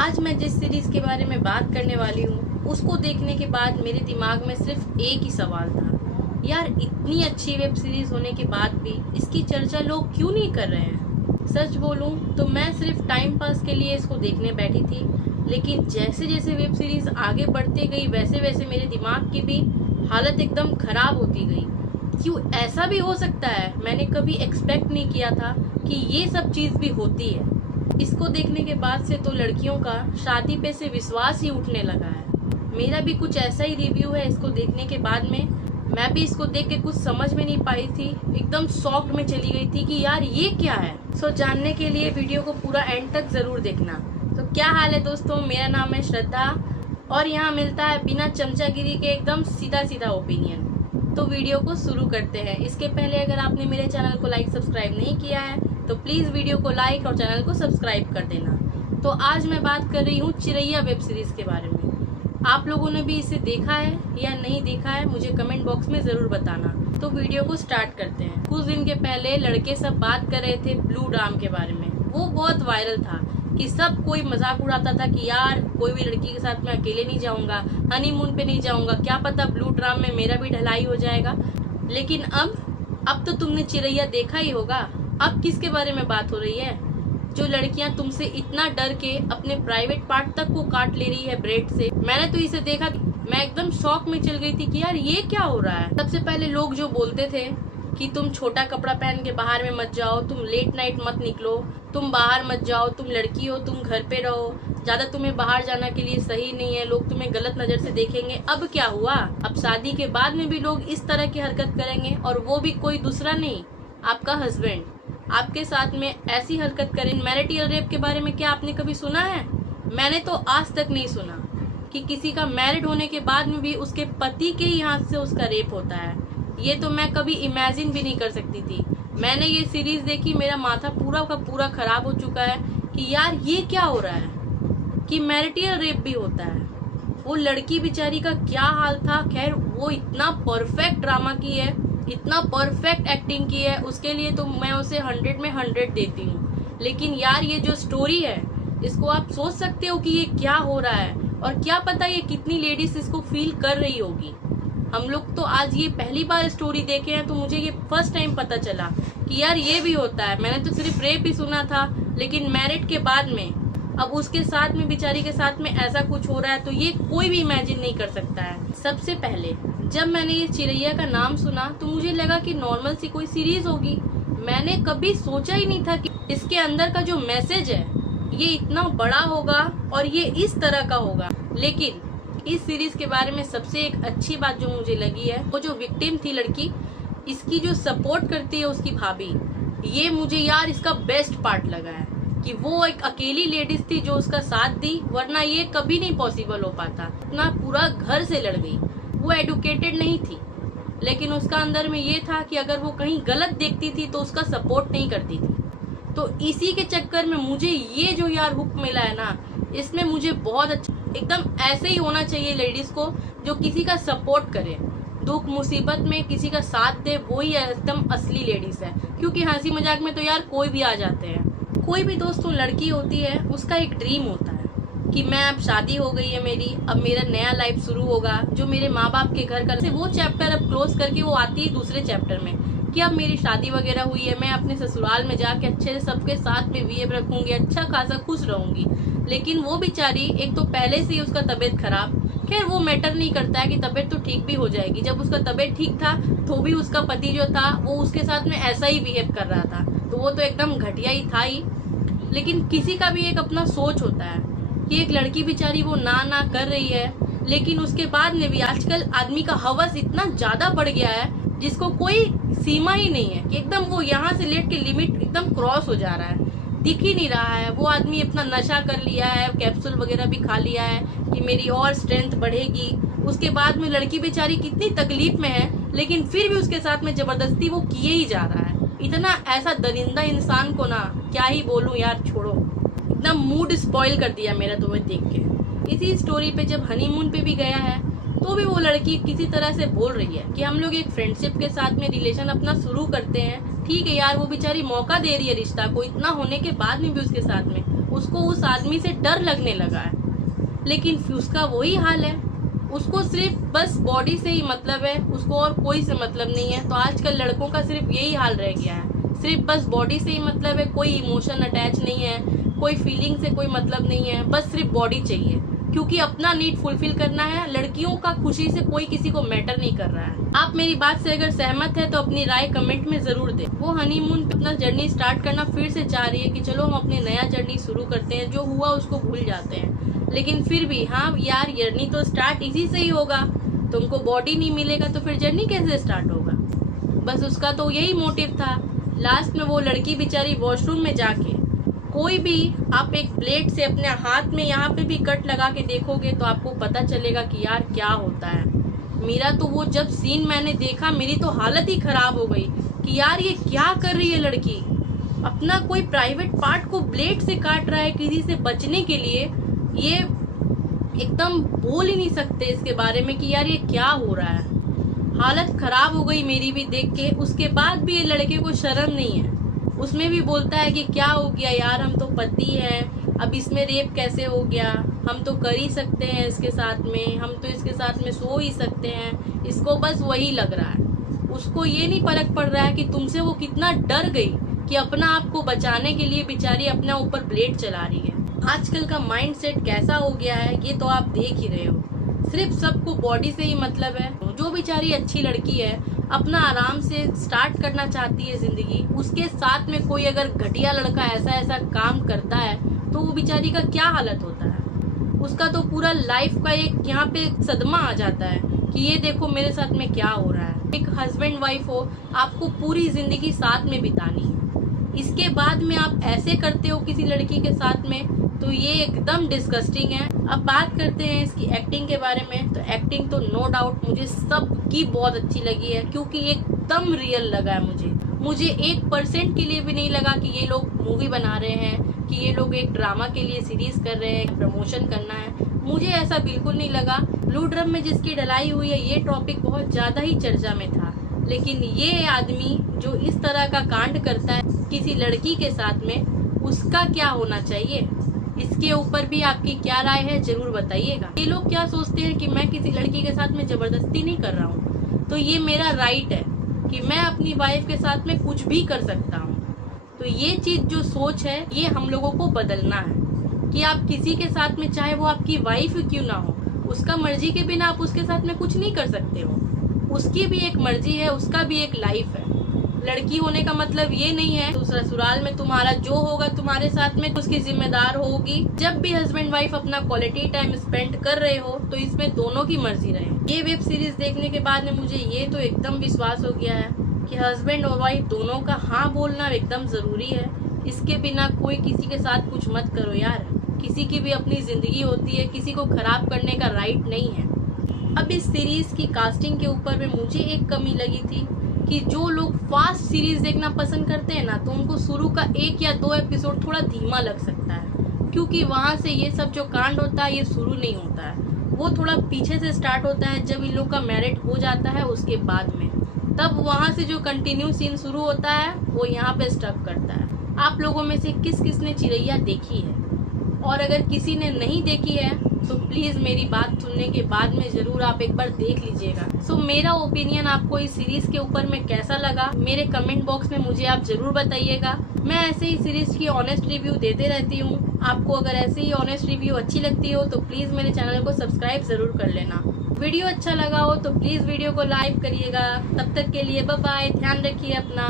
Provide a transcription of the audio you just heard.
आज मैं जिस सीरीज के बारे में बात करने वाली हूँ उसको देखने के बाद मेरे दिमाग में सिर्फ एक ही सवाल था, यार इतनी अच्छी वेब सीरीज होने के बाद भी इसकी चर्चा लोग क्यों नहीं कर रहे हैं। सच बोलूं तो मैं सिर्फ टाइम पास के लिए इसको देखने बैठी थी, लेकिन जैसे जैसे वेब सीरीज आगे बढ़ती गई वैसे वैसे मेरे दिमाग की भी हालत एकदम खराब होती गई। क्यों ऐसा भी हो सकता है, मैंने कभी एक्सपेक्ट नहीं किया था कि ये सब चीज भी होती है। इसको देखने के बाद से तो लड़कियों का शादी पे से विश्वास ही उठने लगा है। मेरा भी कुछ ऐसा ही रिव्यू है इसको देखने के बाद में। मैं भी इसको देख के कुछ समझ में नहीं पाई थी, एकदम शॉक्ड में चली गई थी कि यार ये क्या है। सो जानने के लिए वीडियो को पूरा एंड तक जरूर देखना। तो क्या हाल है दोस्तों, मेरा नाम है श्रद्धा और यहाँ मिलता है बिना चमचागिरी के एकदम सीधा सीधा ओपिनियन। तो वीडियो को शुरू करते हैं। इसके पहले अगर आपने मेरे चैनल को लाइक सब्सक्राइब नहीं किया है तो प्लीज वीडियो को लाइक और चैनल को सब्सक्राइब कर देना। तो आज मैं बात कर रही हूँ चिरैया वेब सीरीज के बारे में। आप लोगों ने भी इसे देखा है या नहीं देखा है मुझे कमेंट बॉक्स में जरूर बताना। तो वीडियो को स्टार्ट करते हैं। कुछ दिन के पहले लड़के सब बात कर रहे थे ब्लू ड्राम के बारे में। वो बहुत वायरल था कि सब कोई मजाक उड़ाता था कि यार कोई भी लड़की के साथ मैं अकेले नहीं जाऊंगा, हनीमून पे नहीं जाऊंगा, क्या पता ब्लू ड्राम में मेरा भी ढलाई हो जाएगा। लेकिन अब तो तुमने चिरैया देखा ही होगा। अब किसके बारे में बात हो रही है? जो लड़कियां तुमसे इतना डर के अपने प्राइवेट पार्ट तक को काट ले रही है ब्रेड से। मैंने तो इसे देखा, मैं एकदम शॉक में चल गई थी कि यार ये क्या हो रहा है। सबसे पहले लोग जो बोलते थे कि तुम छोटा कपड़ा पहन के बाहर में मत जाओ, तुम लेट नाइट मत निकलो, तुम बाहर मत जाओ, तुम लड़की हो, तुम घर पे रहो, ज्यादा तुम्हें बाहर जाना के लिए सही नहीं है, लोग तुम्हें गलत नजर से देखेंगे। अब क्या हुआ? अब शादी के बाद में भी लोग इस तरह की हरकत करेंगे और वो भी कोई दूसरा नहीं, आपका हस्बैंड आपके साथ में ऐसी हरकत करें। मैरिटल रेप के बारे में क्या आपने कभी सुना है? मैंने तो आज तक नहीं सुना कि किसी का मैरिड होने के बाद में भी उसके पति के ही हाथ से उसका रेप होता है। ये तो मैं कभी इमेजिन भी नहीं कर सकती थी। मैंने ये सीरीज देखी, मेरा माथा पूरा का पूरा खराब हो चुका है कि यार ये क्या हो रहा है कि मैरिटल रेप भी होता है। वो लड़की बेचारी का क्या हाल था। खैर वो इतना परफेक्ट ड्रामा की है, इतना परफेक्ट एक्टिंग की है, उसके लिए तो मैं उसे 100 में 100 देती हूँ। लेकिन यार ये जो स्टोरी है इसको आप सोच सकते हो कि ये क्या हो रहा है और क्या पता ये कितनी लेडीज इसको फील कर रही होगी। हम लोग तो आज ये पहली बार स्टोरी देखे हैं, तो मुझे ये फर्स्ट टाइम पता चला कि यार ये भी होता है। मैंने तो सिर्फ रेप ही सुना था, लेकिन मैरिड के बाद में अब उसके साथ में बेचारी के साथ में ऐसा कुछ हो रहा है तो ये कोई भी इमेजिन नहीं कर सकता है। सबसे पहले जब मैंने ये चिरैया का नाम सुना तो मुझे लगा कि नॉर्मल सी कोई सीरीज होगी। मैंने कभी सोचा ही नहीं था कि इसके अंदर का जो मैसेज है ये इतना बड़ा होगा और ये इस तरह का होगा। लेकिन इस सीरीज के बारे में सबसे एक अच्छी बात जो मुझे लगी है, वो जो विक्टिम थी लड़की, इसकी जो सपोर्ट करती है उसकी भाभी, ये मुझे यार इसका बेस्ट पार्ट लगा है कि वो एक अकेली लेडीज थी जो उसका साथ दी, वरना ये कभी नहीं पॉसिबल हो पाता। इतना पूरा घर से लड़ गई। वो एडुकेटेड नहीं थी, लेकिन उसका अंदर में ये था कि अगर वो कहीं गलत देखती थी तो उसका सपोर्ट नहीं करती थी। तो इसी के चक्कर में मुझे ये जो यार हुक मिला है ना, इसमें मुझे बहुत अच्छा, एकदम ऐसे ही होना चाहिए लेडीज को जो किसी का सपोर्ट करे, दुख मुसीबत में किसी का साथ दे, वो ही एकदम असली लेडीज है। क्योंकि हंसी मजाक में तो यार कोई भी आ जाते हैं। कोई भी दोस्तों लड़की होती है, उसका एक ड्रीम होता है कि मैं अब शादी हो गई है मेरी, अब मेरा नया लाइफ शुरू होगा, जो मेरे माँ बाप के घर का वो चैप्टर अब क्लोज करके वो आती है दूसरे चैप्टर में कि अब मेरी शादी वगैरह हुई है, मैं अपने ससुराल में जाके अच्छे से सबके साथ में बिहेव रखूंगी, अच्छा खासा खुश रहूंगी। लेकिन वो बेचारी, एक तो पहले से ही उसका तबीयत खराब, खैर वो मैटर नहीं करता है कि तबीयत तो ठीक भी हो जाएगी। जब उसका तबीयत ठीक था तो भी उसका पति जो था वो उसके साथ में ऐसा ही बिहेव कर रहा था, तो वो तो एकदम घटिया ही था ही। लेकिन किसी का भी एक अपना सोच होता है कि एक लड़की बेचारी वो ना कर रही है, लेकिन उसके बाद में भी आजकल आदमी का हवस इतना ज्यादा बढ़ गया है जिसको कोई सीमा ही नहीं है कि एकदम वो यहाँ से लेट के लिमिट एकदम क्रॉस हो जा रहा है, दिख ही नहीं रहा है। वो आदमी अपना नशा कर लिया है, कैप्सूल वगैरह भी खा लिया है कि मेरी और स्ट्रेंथ बढ़ेगी। उसके बाद में लड़की बेचारी कितनी तकलीफ में है, लेकिन फिर भी उसके साथ में जबरदस्ती वो किए ही जा रहा है। इतना ऐसा दरिंदा इंसान को ना क्या ही बोलूं यार, छोड़ो, एकदम मूड स्पॉइल कर दिया मेरा तुम्हें देख के। इसी स्टोरी पे जब हनीमून पे भी गया है तो भी वो लड़की किसी तरह से बोल रही है कि हम लोग एक फ्रेंडशिप के साथ में रिलेशन अपना शुरू करते हैं। ठीक है यार, वो बेचारी मौका दे रही है रिश्ता को, इतना होने के बाद में भी उसके साथ में उसको उस आदमी से डर लगने लगा है। लेकिन उसका वही हाल है, उसको सिर्फ बस बॉडी से ही मतलब है, उसको और कोई से मतलब नहीं है। तो आजकल लड़कों का सिर्फ यही हाल रह गया है, सिर्फ बस बॉडी से ही मतलब है, कोई इमोशन अटैच नहीं है, कोई फीलिंग से कोई मतलब नहीं है, बस सिर्फ बॉडी चाहिए, क्योंकि अपना नीड फुलफिल करना है। लड़कियों का खुशी से कोई किसी को मैटर नहीं कर रहा है। आप मेरी बात से अगर सहमत है तो अपनी राय कमेंट में जरूर दें। वो हनीमून पे अपना जर्नी स्टार्ट करना फिर से चाह रही है कि चलो हम अपने नया जर्नी शुरू करते हैं, जो हुआ उसको भूल जाते हैं। लेकिन फिर भी हाँ यार, जर्नी तो स्टार्ट इसी से ही होगा। तुमको बॉडी नहीं मिलेगा तो फिर जर्नी कैसे स्टार्ट होगा। बस उसका तो यही मोटिव था। लास्ट में वो लड़की बेचारी वॉशरूम में जाके, कोई भी आप एक ब्लेड से अपने हाथ में यहाँ पे भी कट लगा के देखोगे तो आपको पता चलेगा कि यार क्या होता है। मेरा तो वो जब सीन मैंने देखा, मेरी तो हालत ही खराब हो गई कि यार ये क्या कर रही है लड़की, अपना कोई प्राइवेट पार्ट को ब्लेड से काट रहा है किसी से बचने के लिए। ये एकदम बोल ही नहीं सकते इसके बारे में कि यार ये क्या हो रहा है। हालत खराब हो गई मेरी भी देख के। उसके बाद भी ये लड़के को शर्म नहीं है, उसमें भी बोलता है कि क्या हो गया यार, हम तो पति हैं, अब इसमें रेप कैसे हो गया, हम तो कर ही सकते हैं इसके साथ में, हम तो इसके साथ में सो ही सकते हैं। इसको बस वही लग रहा है, उसको ये नहीं फर्क पड़ रहा है कि तुमसे वो कितना डर गई कि अपना आप को बचाने के लिए बेचारी अपने ऊपर ब्लेड चला रही है। आजकल का माइंडसेट कैसा हो गया है ये तो आप देख ही रहे हो, सिर्फ सबको बॉडी से ही मतलब है। जो बेचारी अच्छी लड़की है, अपना आराम से स्टार्ट करना चाहती है जिंदगी, उसके साथ में कोई अगर घटिया लड़का ऐसा ऐसा काम करता है तो वो बेचारी का क्या हालत होता है। उसका तो पूरा लाइफ का एक यहाँ पे सदमा आ जाता है कि ये देखो मेरे साथ में क्या हो रहा है। एक हस्बैंड वाइफ हो, आपको पूरी जिंदगी साथ में बितानी है, इसके बाद में आप ऐसे करते हो किसी लड़की के साथ में, तो ये एकदम डिस्गस्टिंग है। अब बात करते हैं इसकी एक्टिंग के बारे में। तो एक्टिंग तो नो डाउट मुझे सबकी बहुत अच्छी लगी है, क्योंकि एकदम रियल लगा है मुझे 1% के लिए भी नहीं लगा कि ये लोग मूवी बना रहे हैं, कि ये लोग एक ड्रामा के लिए सीरीज कर रहे हैं, प्रमोशन करना है। मुझे ऐसा बिल्कुल नहीं लगा। ब्लू ड्रम में जिसकी डलाई हुई है, ये टॉपिक बहुत ज्यादा ही चर्चा में था, लेकिन ये आदमी जो इस तरह का कांड करता है किसी लड़की के साथ में, उसका क्या होना चाहिए, इसके ऊपर भी आपकी क्या राय है जरूर बताइएगा। ये लोग क्या सोचते हैं कि मैं किसी लड़की के साथ में जबरदस्ती नहीं कर रहा हूँ, तो ये मेरा राइट है कि मैं अपनी वाइफ के साथ में कुछ भी कर सकता हूँ। तो ये चीज जो सोच है, ये हम लोगों को बदलना है कि आप किसी के साथ में, चाहे वो आपकी वाइफ क्यों ना हो, उसका मर्जी के बिना आप उसके साथ में कुछ नहीं कर सकते हो। उसकी भी एक मर्जी है, उसका भी एक लाइफ है। लड़की होने का मतलब ये नहीं है तो ससुराल में तुम्हारा जो होगा तुम्हारे साथ में उसकी जिम्मेदार होगी। जब भी हस्बैंड वाइफ अपना क्वालिटी टाइम स्पेंड कर रहे हो तो इसमें दोनों की मर्जी रहे। ये वेब सीरीज देखने के बाद में मुझे ये तो एकदम विश्वास हो गया है कि हस्बैंड और वाइफ दोनों का हाँ बोलना एकदम जरूरी है। इसके बिना कोई किसी के साथ कुछ मत करो यार। किसी की भी अपनी जिंदगी होती है, किसी को खराब करने का राइट नहीं है। अब इस सीरीज की कास्टिंग के ऊपर में मुझे एक कमी लगी थी कि जो लोग फास्ट सीरीज देखना पसंद करते हैं ना, तो उनको शुरू का 1 या 2 एपिसोड थोड़ा धीमा लग सकता है, क्योंकि वहां से ये सब जो कांड होता है ये शुरू नहीं होता है, वो थोड़ा पीछे से स्टार्ट होता है। जब इन लोग का मैरिज हो जाता है उसके बाद में, तब वहां से जो कंटिन्यू सीन शुरू होता है वो यहाँ पे स्टॉप करता है। आप लोगों में से किस किस ने चिरैया देखी है, और अगर किसी ने नहीं देखी है तो प्लीज मेरी बात सुनने के बाद में जरूर आप एक बार देख लीजिएगा। सो मेरा ओपिनियन आपको इस सीरीज के ऊपर में कैसा लगा, मेरे कमेंट बॉक्स में मुझे आप जरूर बताइएगा। मैं ऐसे ही सीरीज की ऑनेस्ट रिव्यू देते रहती हूँ। आपको अगर ऐसे ही ऑनेस्ट रिव्यू अच्छी लगती हो तो प्लीज मेरे चैनल को सब्सक्राइब जरूर कर लेना। वीडियो अच्छा लगा हो तो प्लीज वीडियो को लाइक करिएगा। तब तक के लिए बाय बाय, ध्यान रखिए अपना।